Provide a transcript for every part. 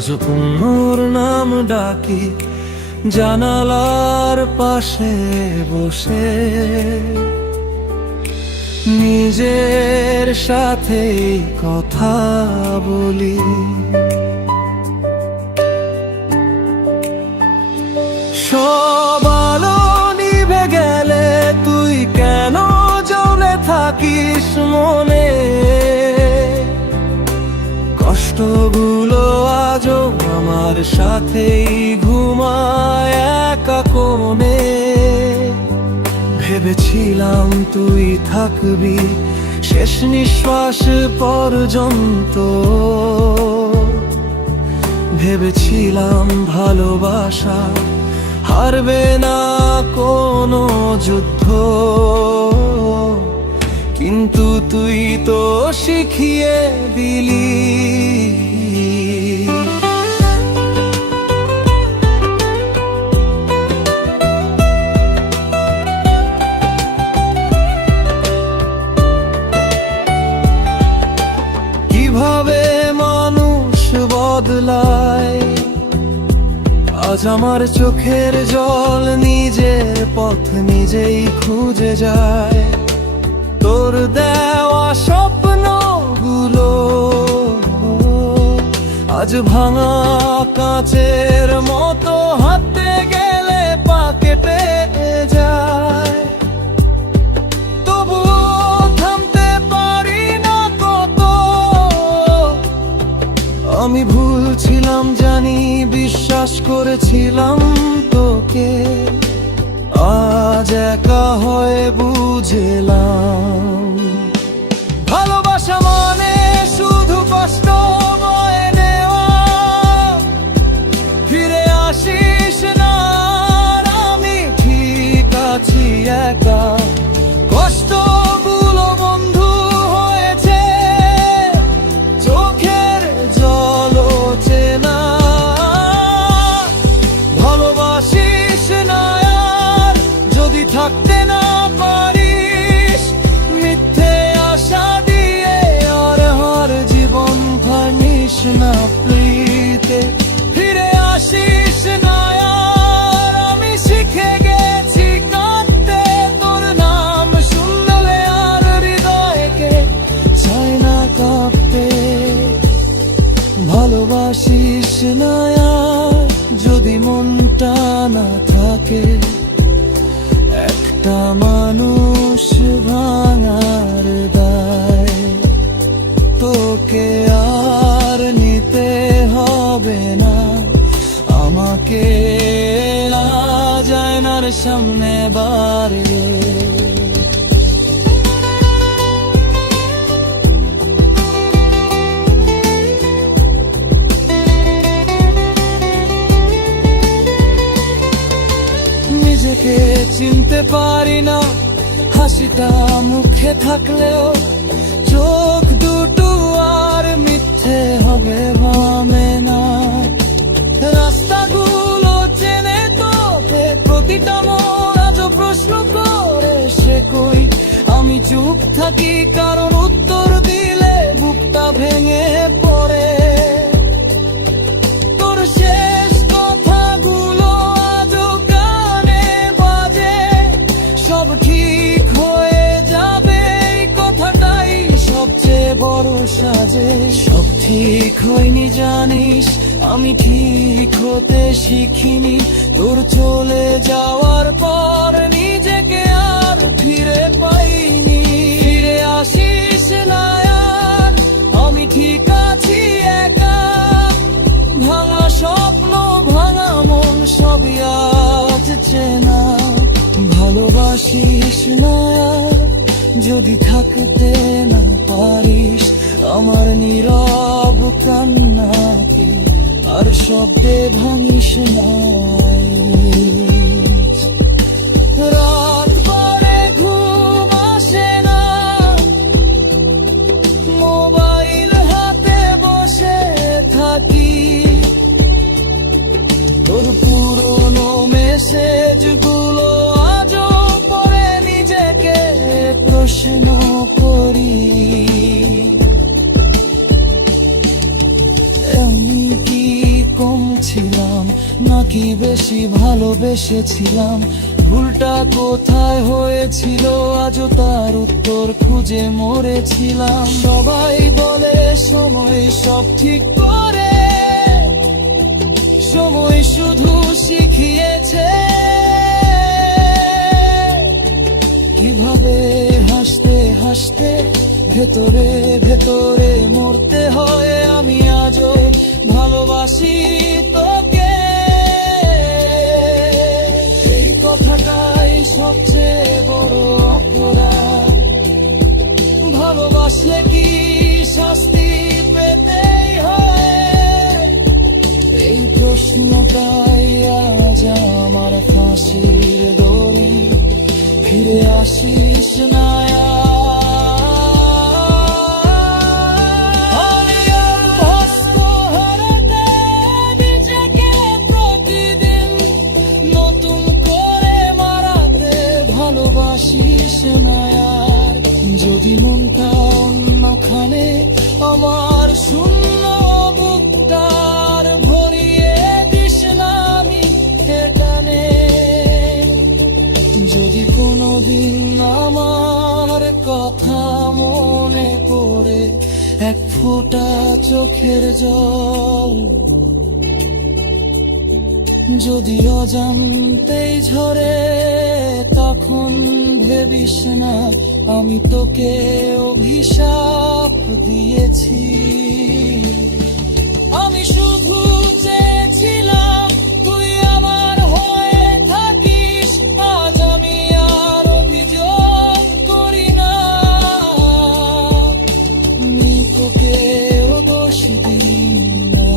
আজ পুনর নাম ডাকি জানালার পাশে বসে, নিজের সাথে কথা বলি। সব আলো নিভে গেলে তুই কেন জ্বলে থাকিস মনে? কষ্টগুলো আজও আমার সাথেই ঘুমায় একা কোণে। ভেবেছিলাম তুই থাকবি শেষ নিঃশ্বাস পর্যন্ত, ভেবেছিলাম ভালোবাসা হারবে না কোনো যুদ্ধ, কিন্তু তুই তো শিখিয়ে দিলি। কিভাবে মানুষ বদলায়, আজ আমার চোখের জল নিজের পথ নিজেই খুঁজে যায়। তোর দেওয়া স্বপ্নগুলো আজ ভাঙা কাঁচের মতো হাতে গেলে পা কেটে যায়। তবুও থামতে পারি না কত, আমি ভুল ছিলাম জানি, বিশ্বাস করেছিলাম তোকে। আজ একা হয়ে বুঝলাম ভালোবাসা মানে শুধু কষ্ট বয়ে নেওয়া। ফিরে আসিস না, আমি ঠিক আছি একা। কষ্টগুলো বন্ধু হয়েছে চোখের জল চেনা। ভালোবাসিস না আর যদি থাকতে না পারিস, মিথ্যে আশা দিয়ে আর হার জীবন ভাঙিস না প্রীতে। ফিরে আসিস না আর আমি শিখে গেছি কাঁদতে, তোর নাম শুনলে আর হৃদয়কে চায় না কাঁপতে। ভালোবাসিস না আর যদি মনটা না থাকে, একটা মানুষ ভাঙার দায় তোকে আর নিতে হবে না। আমাকে আজ আয়নার সামনে বাড়িয়ে নিজেকে চিনতে পারি না। হাসিটা মুখে থাকলেও চোখ দুটো আর মিথ্যে হবে ভাবে না। রাস্তাগুলো চেনে তোকে প্রতিটা মন আজও প্রশ্ন করে সে কই। আমি চুপ থাকি কারণ উত্তর দিলে বুকটা ভেঙে পড়ে। তোর শেষ কথাগুলো আজও কানে বাজে, সব ঠিক হয়ে যাবে এই কথাটাই সবচেয়ে বড় সাজে। সব ঠিক হয়নি জানিস, আমি ঠিক হতে শিখিনি। তোর চলে যাওয়ার পর নিজেকে আর ফিরে পাইনি। ফিরে আসিস না আর আমি ঠিক আছি একা। ভাঙা স্বপ্ন ভাঙা মন সবই আজ চেনা। ভালোবাসিস না আর যদি থাকতে না পারিস, আমার নীরব কান্নাকে আর শব্দে ভাঙিস না। রাত পরে ঘুম আসে না, মোবাইল হাতে বসে থাকি। তোর পুরনো মেসেজগুলো আজও পরে নিজেকে প্রশ্ন করি। এমনি কি বেশি ভালোবেসেছিলাম, ভুলটা কোথায় হয়েছিল আজও তার উত্তর খুঁজে মরেছিলাম। সবাই বলে সময় সব ঠিক করে, সময় শুধু শিখিয়েছে কিভাবে হাসতে হাসতে ভেতরে ভেতরে মরতে হয়। আমি আজও ভালোবাসি তোকে, এই কথাটাই সবচেয়ে বড় অপরাধ। ভালোবাসলে কি শাস্তি পেতেই হয়? এই প্রশ্নটাই আজ আমার ফাঁসির দড়ি। ফিরে আসিস না আমি অভ্যস্ত হারাতে নিজেকে প্রতিদিন, নতুন করে মারাতে ভালোবাসিস না আর। যদি মনটা অন্যখানে আমার শূন্য বুকটার ভরিয়ে দিস না আমি এখানে। যদি কোনোদিন আমার কথা মনে পড়ে এক ফোঁটা চোখের জল, যদি অজান্তেই ঝরে তখন ভেবিস না আমি তোকে অভিশাপ দিয়েছি। আমি শুধু চেয়েছিলাম তুই আমার হয়ে থাকিস, আজ আমি আর অভিযোগ করি না। আমি তোকেও দোষ দিই না,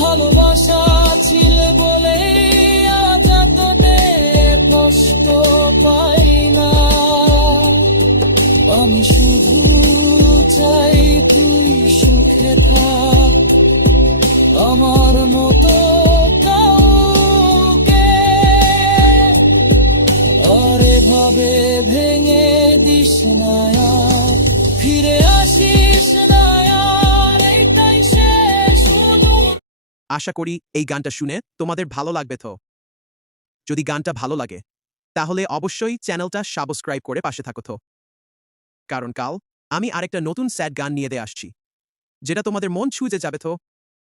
ভালোবাসা ছিল বলেই আজ তোদের কষ্ট পাই না। আমি শুধু চাই তুই সুখে থাক, আমার মতো কাউকে আর এভাবে ভেঙে দিস না আর। ফিরে আসিস না আর, এইটাই শেষ হলো। আশা করি এই গানটা শুনে তোমাদের ভালো লাগবে। তো যদি গানটা ভালো লাগে তাহলে অবশ্যই চ্যানেলটা সাবস্ক্রাইব করে পাশে থাকো। তো কারণ কাল আমি আরেকটা নতুন স্যাড গান নিয়ে আসছি, যেটা তোমাদের মন ছুঁয়ে যাবে। তো